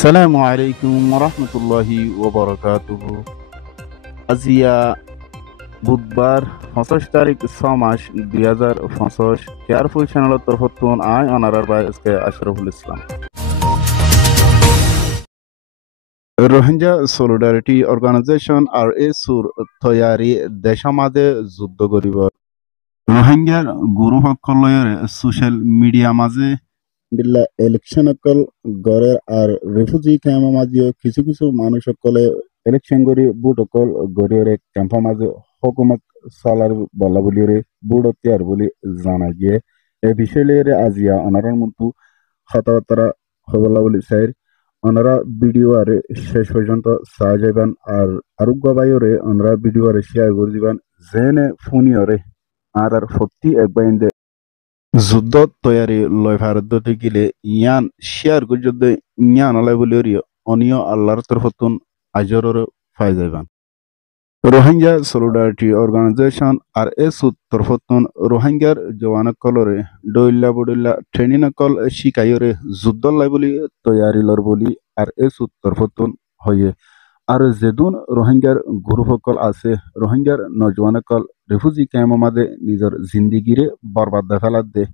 আসসালামু আলাইকুম রহমতুল্লাহি ওবরাকাতুহু। আজিয়া বুধবার 25 তারিখ 6 মাস 2025 কেয়ারফুল চ্যানেলের তরফতুন আই অনারার by SK Ashraful Islam. Rohingya solidarity organisation আর এসুর তৈয়ারি দেশা মাঝে যুদ্ধ করিব। রোহিঙ্গার গুরুসকলের সোশ্যাল মিডিয়া মাঝে দিল্লা ইলেকশন অকল গড়ের আর রিফিউজি ক্যাম্প মাঝিও কিছু কিছু মানুষ সকলে ইলেকশন করি বুট অকল গড়িয়রে ক্যাম্প মাঝে হকুমত সালার বলা বলিয়রে বুট অতিয়ার বলি জানা গিয়ে এ বিষয় লিয়ে আজিয়া অনারার মতো কথাবার্তা হবলা বলি চাই ওনারা ভিডিও আরে শেষ পর্যন্ত চাই যাবেন আর আরোগ্য বাইরে ওনারা ভিডিও আরে শেয়ার করে দিবেন জেনে ফোনিয়রে আর আর সত্যি একবার যুদ্ধ তৈয়ারি লয় ভারত গিলে ইয়ান শেয়ার করে যদি ইয়ান আলাই বলি অনিয় আল্লাহর তরফতুন আজরের ফাই যাইবান। রোহিঙ্গা সলিডারিটি অর্গানাইজেশন আর এস তরফতুন রোহিঙ্গার জওয়ানকলরে ডইল্লা বডিল্লা ট্রেনিনকল শিকাইরে যুদ্ধ লাই বলি তৈয়ারিলর বলি আর এস তরফতুন হয়ে আর যেদুন রোহিঙ্গার গুরুসকল আছে রোহিঙ্গার নজওয়ানকল রিফিউজি ক্যাম্প মাঝে নিজের জিন্দিগিরে বরবাদ দেখালাত দে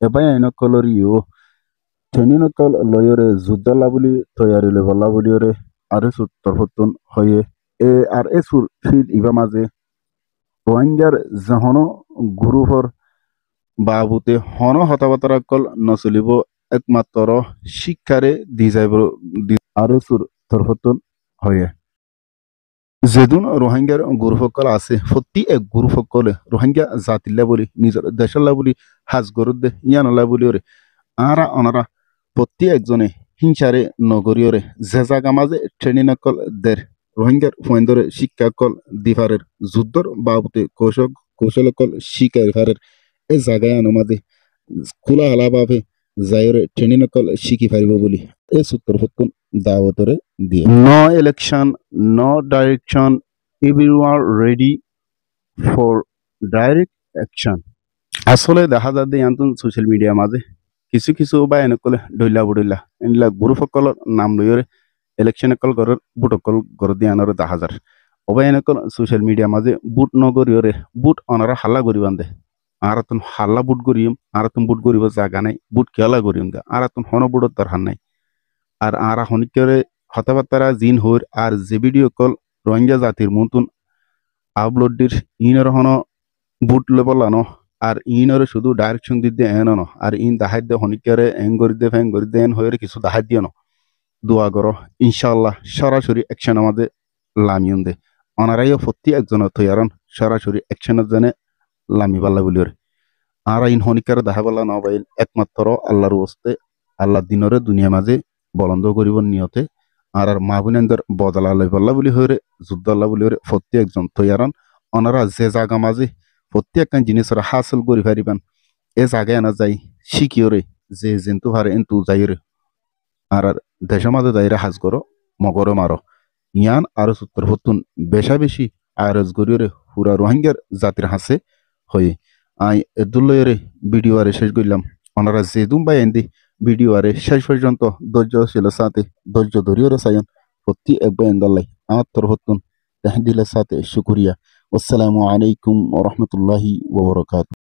এবাই আইনকলরিও ট্রেনিনকল লয়রে যুদ্ধলা বলি তৈয়ারি লেবলা বলিওরে আর এস তরফতুন হয়ে এ আর এসুর ফিদ ইবা মাঝে রোহিঙ্গার যহনো গুরুহর বাবুতে হন হতাবাতারা কল নচলিব একমাত্র শিক্ষারে দি যাইব আর এসুর তরফতুন হয়ে যেদুন রোহিঙ্গার গুরুসকল আছে সত্যি এক গুরুসকলে রোহিঙ্গা জাতিল্লা বলি নিজের দেশাল্লা বলি হাজ গরুদ দে ইয়ানলা বলি ওরে আরা অনারা প্রতি একজনে হিংসারে নগরীয়রে যে জায়গা মাঝে ট্রেনিং কল দের রোহিঙ্গার ফয়েন্দরে শিক্ষা কল দিফারের যুদ্ধর বাবুতে কৌশল কল শিকার ফারের এ জায়গায় আনো মাঝে খোলা হালাভাবে যাইরে ট্রেনিং কল শিখি ফারিব বলি এ সূত্র হতুন দাওয়াতরে দিয়ে no election no direction everyone ready for direct action. আসলে দেখা যায় যে ইয়ান্তন সোশ্যাল মিডিয়া মাঝে কিছু কিছু বা এনেকলে ডইলা বুডইলা এনলা গ্রুপসকলের নাম লইরে ইলেকশন কল করার বুটকল করে দিয়ে আনার দেখা যায় অবাই এনেকল সোশ্যাল মিডিয়া মাঝে বুট নগরিয়রে বুট অনারা হাল্লা করি বান্ধে আর তুন হাল্লা বুট করিম আর তুম বুট করিব জায়গা নাই বুট খেলা করিম দে আর তুন হন বুটর দরকার নাই আর আরা হনিকরে হতাবার্তারা জিন হইর আর যে ভিডিও কল রোহিঙ্গা জাতির মতন আপলোডের ইনর হন বুট লেবলানো আর ইনরে শুধু ডাইরেকশন দিতে এনো আর ইন দাহাই দে হনিকরে ফ্যাং করে দে এন হয়ে কিছু দাহাই দিয়ে দোয়া করো ইনশাআল্লাহ সরাসরি অ্যাকশন আমাদের লামিউন দে অনারাইও প্রতি একজনের তৈয়ারন সরাসরি অ্যাকশনের জন্য লামি পাল্লা বলিওর আর ইন হনিকার দেখা পাল্লা নবাইল একমাত্র আল্লাহর ওস্তে আল্লাহ দিনরে দুনিয়া মাঝে বলন্দ করিব নিয়তে আর আর মাহবুনেন্দ্র বদলা লাই পাল্লা বলি হয়ে যুদ্ধ আল্লাহ বলি হরে প্রতি একজন তৈয়ারন অনারা যে জায়গা মাঝে প্রতি একখান জিনিসের হাসিল করি পারিবেন এ জায়গায় আনা যাই শিখিওরে যে জেন্তু হারে এন্তু যাইরে আর আর দেশের মাঝে যাইরে হাজ করো মগরে মারো ইয়ান আর সূত্র হতুন বেশা বেশি আয়রজ গরিয়রে হুরা রোহিঙ্গার জাতির হাসে হয়ে আই এদুল্লয়রে ভিডিও আরে শেষ করলাম ওনারা যেদুম বাই এন্দি ভিডিও আরে শেষ পর্যন্ত ধৈর্য ছিল সাথে ধৈর্য ধরিয়রে সায়ন প্রতি একবার এন্দাল্লাই আমার তোর হতুন তাহদিলের সাথে শুকুরিয়া। আসসালামু আলাইকুম ওয়া রাহমাতুল্লাহি ওয়া বারাকাতুহু।